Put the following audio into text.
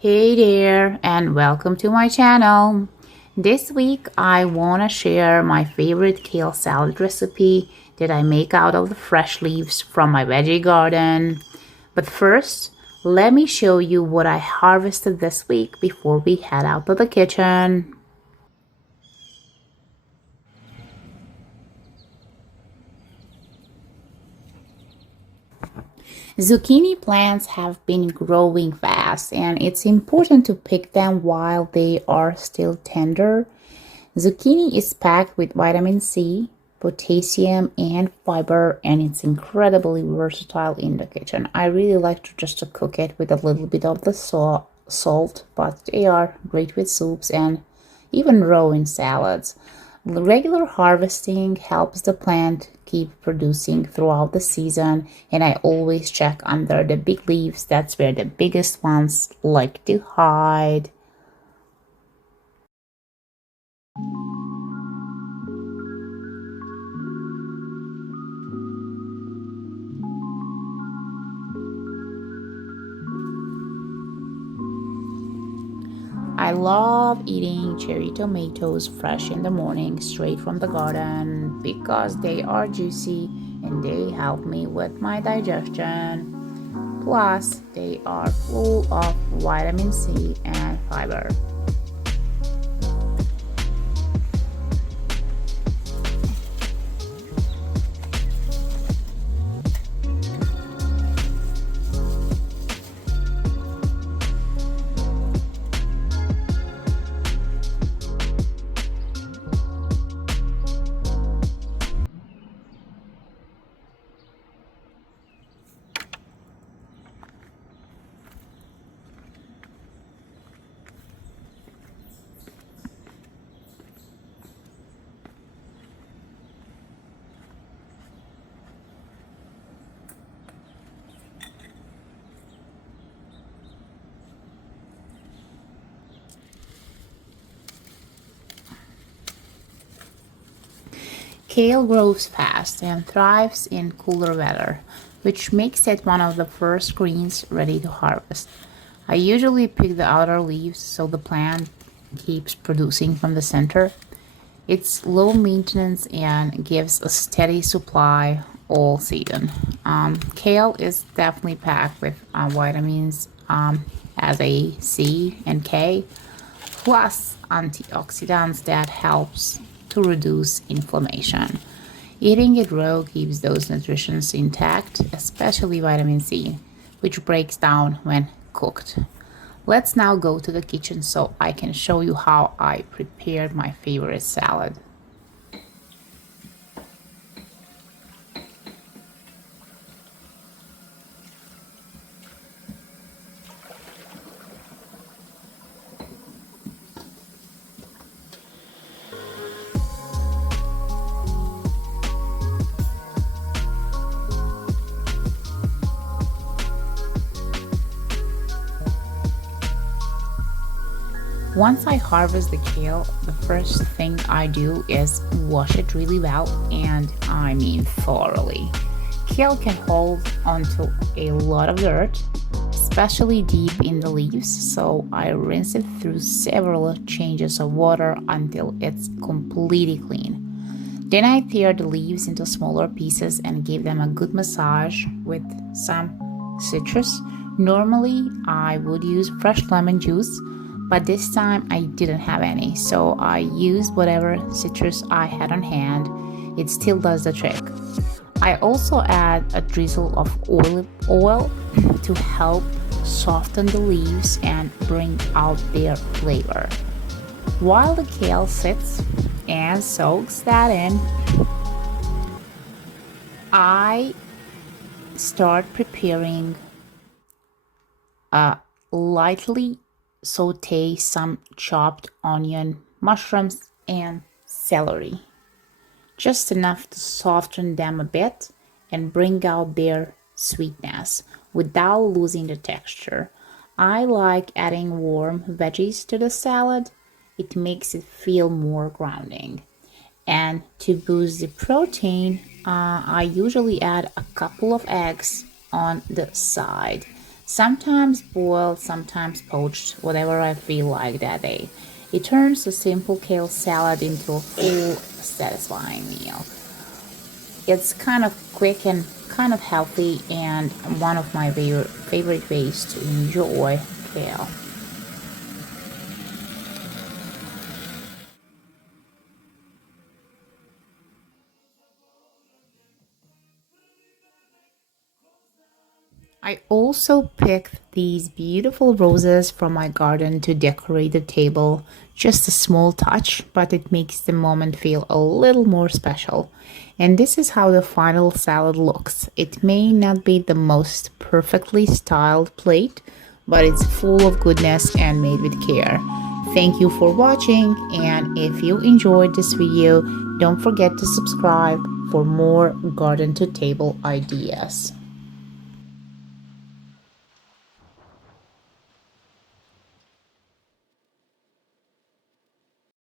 Hey there, and welcome to my channel. This week, I want to share my favorite kale salad recipe that I make out of the fresh leaves from my veggie garden. But first, let me show you what I harvested this week before we head out to the kitchen. Zucchini plants have been growing fast, and it's important to pick them while they are still tender. Zucchini is packed with vitamin C, potassium, and fiber, and it's incredibly versatile in the kitchen. I really like to just to cook it with a little bit of the salt, but they are great with soups and even raw in salads. Regular harvesting helps the plant keep producing throughout the season, and I always check under the big leaves. That's where the biggest ones like to hide. I love eating cherry tomatoes fresh in the morning, straight from the garden, because they are juicy and they help me with my digestion. Plus, they are full of vitamin C and fiber. Kale grows fast and thrives in cooler weather, which makes it one of the first greens ready to harvest. I usually pick the outer leaves so the plant keeps producing from the center. It's low maintenance and gives a steady supply all season. Kale is definitely packed with vitamins as a C and K, plus antioxidants that helps to reduce inflammation. Eating it raw keeps those nutrients intact, especially vitamin C, which breaks down when cooked. Let's now go to the kitchen so I can show you how I prepared my favorite salad. Once I harvest the kale, the first thing I do is wash it really well, and I mean thoroughly. Kale can hold onto a lot of dirt, especially deep in the leaves, so I rinse it through several changes of water until it's completely clean. Then I tear the leaves into smaller pieces and give them a good massage with some citrus. Normally, I would use fresh lemon juice, but this time I didn't have any, so I used whatever citrus I had on hand. It still does the trick. I also add a drizzle of olive oil to help soften the leaves and bring out their flavor. While the kale sits and soaks that in, I start preparing a lightly saute some chopped onion, mushrooms, and celery. Just enough to soften them a bit and bring out their sweetness without losing the texture. I like adding warm veggies to the salad. It makes it feel more grounding. And to boost the protein, I usually add a couple of eggs on the side. Sometimes boiled, sometimes poached, whatever I feel like that day. It turns a simple kale salad into a full, satisfying meal. It's kind of quick and kind of healthy, and one of my favorite ways to enjoy kale. I also picked these beautiful roses from my garden to decorate the table. Just a small touch, but it makes the moment feel a little more special. And this is how the final salad looks. It may not be the most perfectly styled plate, but it's full of goodness and made with care. Thank you for watching, and if you enjoyed this video, don't forget to subscribe for more garden to table ideas.